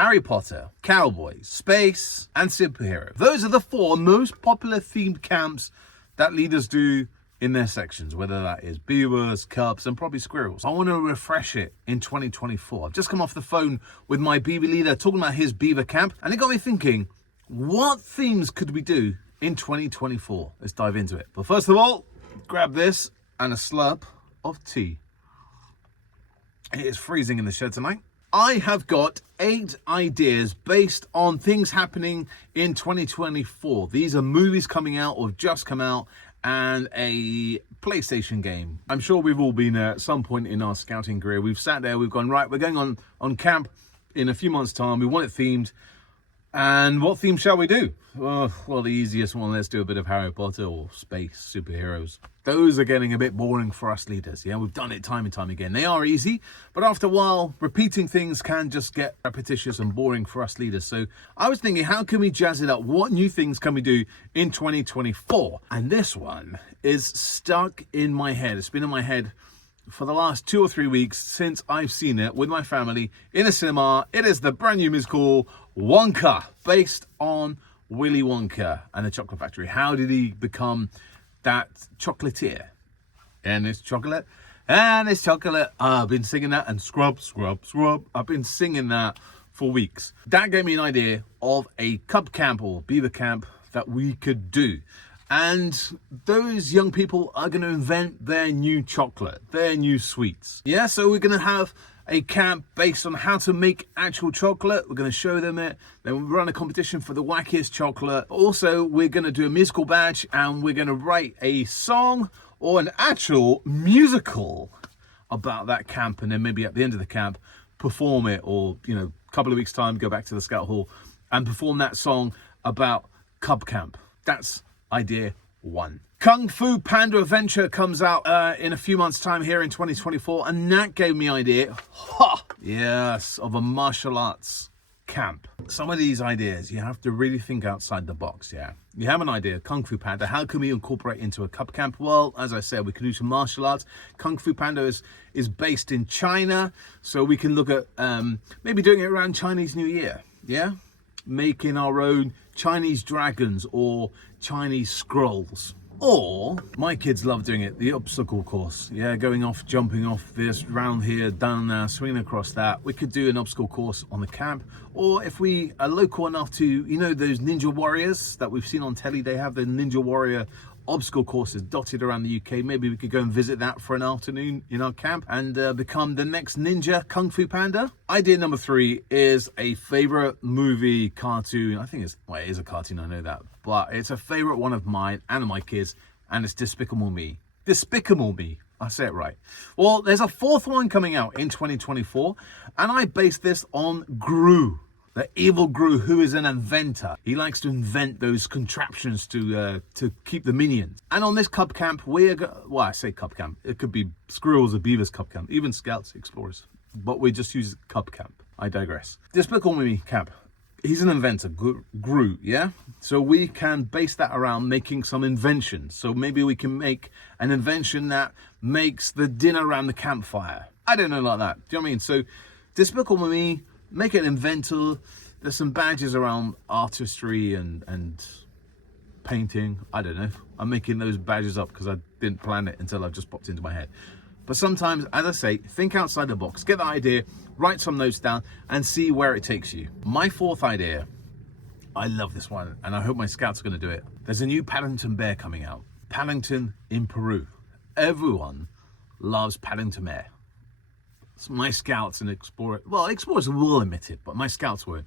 Harry Potter, cowboys, space, and superhero. Those are the 4 most popular themed camps that leaders do in their sections, whether that is Beavers, Cubs, and probably Squirrels. I want to refresh it in 2024. I've just come off the phone with my Beaver leader talking about his Beaver camp, and it got me thinking, what themes could we do in 2024? Let's dive into it. But first of all, grab this and a slurp of tea. It is freezing in the shed tonight. I have got 8 ideas based on things happening in 2024. These are movies coming out or have just come out and a PlayStation game. I'm sure we've all been there at some point in our scouting career. We've sat there, we've gone, right, we're going on camp in a few months' time. We want it themed. And what theme shall we do? Well, the easiest one, let's do a bit of Harry Potter or space, superheroes. Those are getting a bit boring for us leaders. Yeah, we've done it time and time again. They are easy, but after a while, repeating things can just get repetitious and boring for us leaders. So I was thinking, how can we jazz it up? What new things can we do in 2024? And this one is stuck in my head. It's been in my head for the last 2 or 3 weeks since I've seen it with my family in a cinema. It is the brand new musical Wonka, based on Willy Wonka and the Chocolate Factory. How did he become that chocolatier? And it's chocolate, and it's chocolate. I've been singing that, and scrub, scrub, scrub. I've been singing that for weeks. That gave me an idea of a cub camp or beaver camp that we could do. And those young people are going to invent their new chocolate, their new sweets. Yeah, so we're going to have a camp based on how to make actual chocolate. We're going to show them it. Then we'll run a competition for the wackiest chocolate. Also, we're going to do a musical badge, and we're going to write a song or an actual musical about that camp. And then maybe at the end of the camp, perform it, or, a couple of weeks' time, go back to the Scout Hall and perform that song about Cub Camp. That's idea 1. Kung Fu Panda Adventure comes out in a few months' time here in 2024, and that gave me idea, of a martial arts camp. Some of these ideas, you have to really think outside the box, yeah? You have an idea, Kung Fu Panda, how can we incorporate into a cub camp? Well, as I said, we can do some martial arts. Kung Fu Panda is based in China, so we can look at maybe doing it around Chinese New Year, yeah? Making our own Chinese dragons or Chinese scrolls. Or, my kids love doing it, the obstacle course. Yeah, going off, jumping off this, round here, down there, swinging across that. We could do an obstacle course on the camp. Or if we are local enough to, those ninja warriors that we've seen on telly, they have the Ninja Warrior obstacle courses dotted around the UK. Maybe we could go and visit that for an afternoon in our camp and become the next ninja Kung Fu Panda. Idea number 3 is a favorite movie cartoon. I think it is a cartoon, I know that, but it's a favorite one of mine and my kids, and it's Despicable Me. Despicable Me. I say it right. Well, there's a 4th one coming out in 2024, and I based this on Gru. The evil Gru, who is an inventor. He likes to invent those contraptions to keep the minions. And on this cub camp, I say cub camp. It could be Squirrels or Beavers cub camp, even Scouts, Explorers. But we just use cub camp. I digress. Despicable Me camp. He's an inventor, Gru, yeah? So we can base that around making some inventions. So maybe we can make an invention that makes the dinner around the campfire. I don't know, like that. Do you know what I mean? So Despicable Me, make an inventor. There's some badges around artistry and painting. I don't know. I'm making those badges up because I didn't plan it until I've just popped into my head. But sometimes, as I say, think outside the box. Get the idea, write some notes down, and see where it takes you. My 4th idea, I love this one, and I hope my scouts are going to do it. There's a new Paddington Bear coming out. Paddington in Peru. Everyone loves Paddington Bear. My scouts and explorers will admit it, but my scouts won't.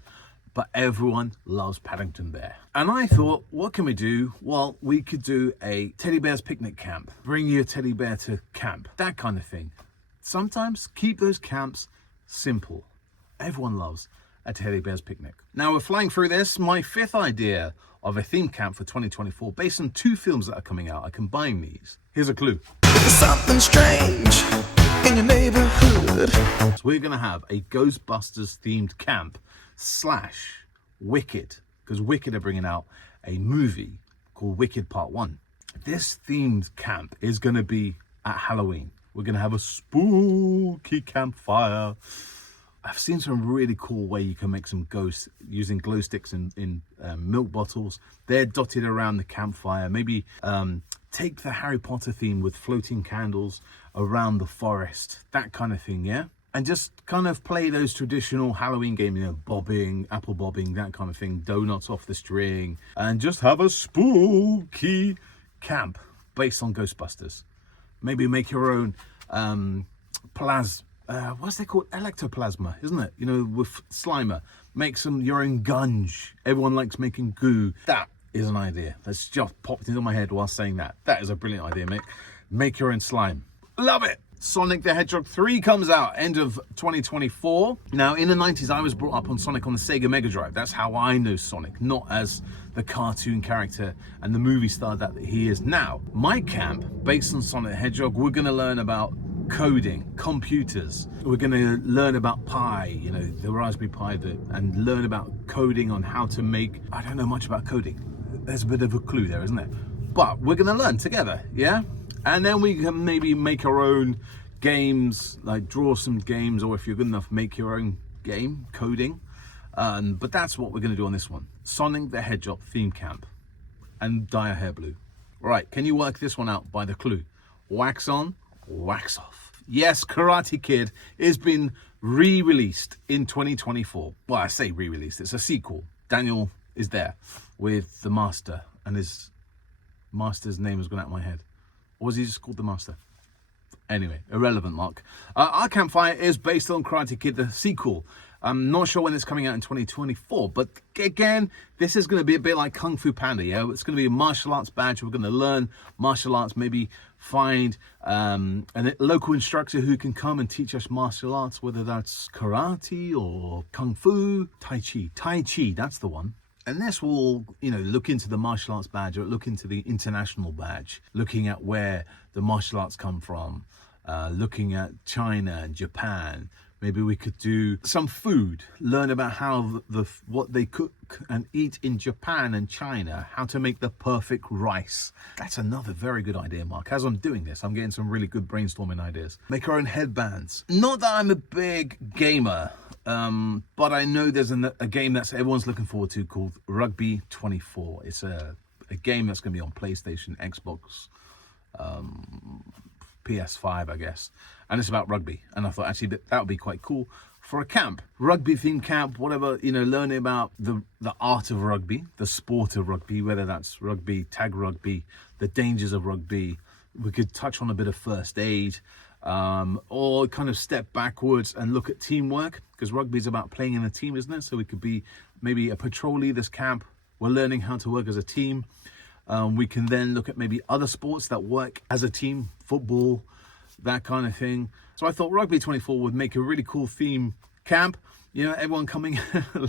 But everyone loves Paddington Bear. And I thought, what can we do? Well, we could do a teddy bear's picnic camp. Bring your teddy bear to camp. That kind of thing. Sometimes keep those camps simple. Everyone loves a teddy bear's picnic. Now we're flying through this. My 5th idea of a theme camp for 2024, based on 2 films that are coming out. I combine these. Here's a clue. There's something strange in your neighborhood. So we're going to have a Ghostbusters themed camp / Wicked, because Wicked are bringing out a movie called Wicked Part 1. This themed camp is going to be at Halloween. We're going to have a spooky campfire. I've seen some really cool way you can make some ghosts using glow sticks in milk bottles. They're dotted around the campfire. Maybe take the Harry Potter theme with floating candles around the forest, that kind of thing, yeah? And just kind of play those traditional Halloween games, you know, bobbing, apple bobbing, that kind of thing, donuts off the string, and just have a spooky camp based on Ghostbusters. Maybe make your own what's they called? Ectoplasma, isn't it? You know, with Slimer. Make your own gunge. Everyone likes making goo. That is an idea. That's just popped into my head while saying that. That is a brilliant idea, mate. Make your own slime. Love it. Sonic the Hedgehog 3 comes out end of 2024. Now, in the 90s, I was brought up on Sonic on the Sega Mega Drive. That's how I know Sonic, not as the cartoon character and the movie star that he is now. My camp, based on Sonic the Hedgehog, we're going to learn about coding, computers. We're going to learn about Pi, you know, the Raspberry Pi, and learn about coding on how to make. I don't know much about coding. There's a bit of a clue there, isn't there? But we're going to learn together, yeah? And then we can maybe make our own games, like draw some games, or if you're good enough, make your own game, coding. But that's what we're going to do on this one. Sonic the Hedgehog theme camp. And dye your hair blue. Right, can you work this one out by the clue? Wax on, wax off. Yes, Karate Kid is been re-released in 2024. Well, I say re-released, it's a sequel. Daniel is there with the master, and his master's name has gone out of my head. Or was he just called the master? Anyway, irrelevant, Mark. Our campfire is based on Karate Kid, the sequel. I'm not sure when it's coming out in 2024, but again, this is going to be a bit like Kung Fu Panda, yeah? It's going to be a martial arts badge. We're going to learn martial arts, maybe find a local instructor who can come and teach us martial arts, whether that's karate or kung fu, tai chi. Tai chi, that's the one. And this will, you know, look into the martial arts badge, or look into the international badge, looking at where the martial arts come from, looking at China and Japan. Maybe we could do some food, learn about how what they cook and eat in Japan and China, how to make the perfect rice. That's another very good idea, Mark. As I'm doing this, I'm getting some really good brainstorming ideas. Make our own headbands. Not that I'm a big gamer, but I know there's a game that everyone's looking forward to called Rugby 24. It's a game that's going to be on PlayStation, Xbox, PS5, I guess, and it's about rugby. And I thought actually that would be quite cool for a camp, rugby themed camp, whatever, you know, learning about the art of rugby, the sport of rugby, whether that's rugby, tag rugby, the dangers of rugby. We could touch on a bit of first aid, or kind of step backwards and look at teamwork, because rugby is about playing in a team, isn't it? So we could be maybe a patrol leaders camp. We're learning how to work as a team. We can then look at maybe other sports that work as a team, football, that kind of thing. So I thought Rugby 24 would make a really cool theme camp. You know, everyone coming,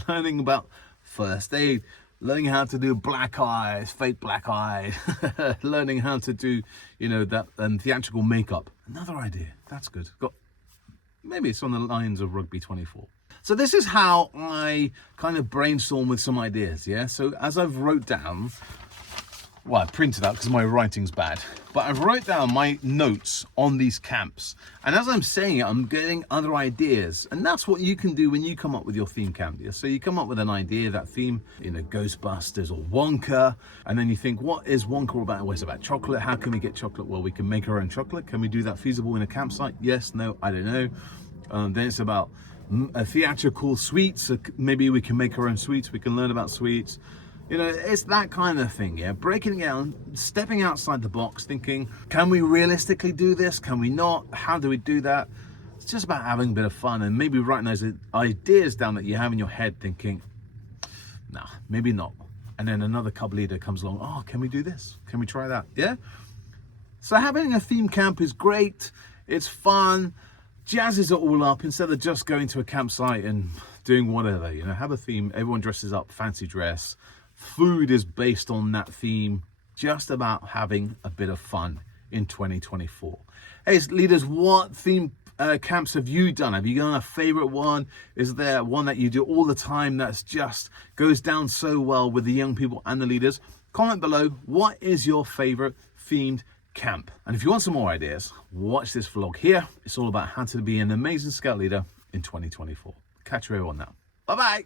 learning about first aid, learning how to do black eyes, fake black eye, learning how to do, you know, that theatrical makeup. Another idea. That's good. Maybe it's on the lines of Rugby 24. So this is how I kind of brainstorm with some ideas, yeah? So as I've wrote down, well, I printed out because my writing's bad, but I've wrote down my notes on these camps. And as I'm saying it, I'm getting other ideas. And that's what you can do when you come up with your theme camp. Yeah? So you come up with an idea, that theme, you know, Ghostbusters or Wonka. And then you think, what is Wonka all about? Well, it's about chocolate. How can we get chocolate? Well, we can make our own chocolate. Can we do that feasible in a campsite? Yes, no, I don't know. Then it's about a theatrical sweets. So maybe we can make our own sweets. We can learn about sweets. You know, it's that kind of thing, yeah? Breaking it down, stepping outside the box, thinking, can we realistically do this? Can we not? How do we do that? It's just about having a bit of fun and maybe writing those ideas down that you have in your head, thinking, nah, maybe not. And then another cub leader comes along, oh, can we do this? Can we try that? Yeah? So having a theme camp is great. It's fun. Jazzes it all up instead of just going to a campsite and doing whatever, you know, have a theme. Everyone dresses up, fancy dress. Food is based on that theme, just about having a bit of fun in 2024. Hey, leaders, what theme camps have you done? Have you done a favorite one? Is there one that you do all the time that's just goes down so well with the young people and the leaders? Comment below, what is your favorite themed camp? And if you want some more ideas, watch this vlog here. It's all about how to be an amazing scout leader in 2024. Catch you all now. Bye-bye.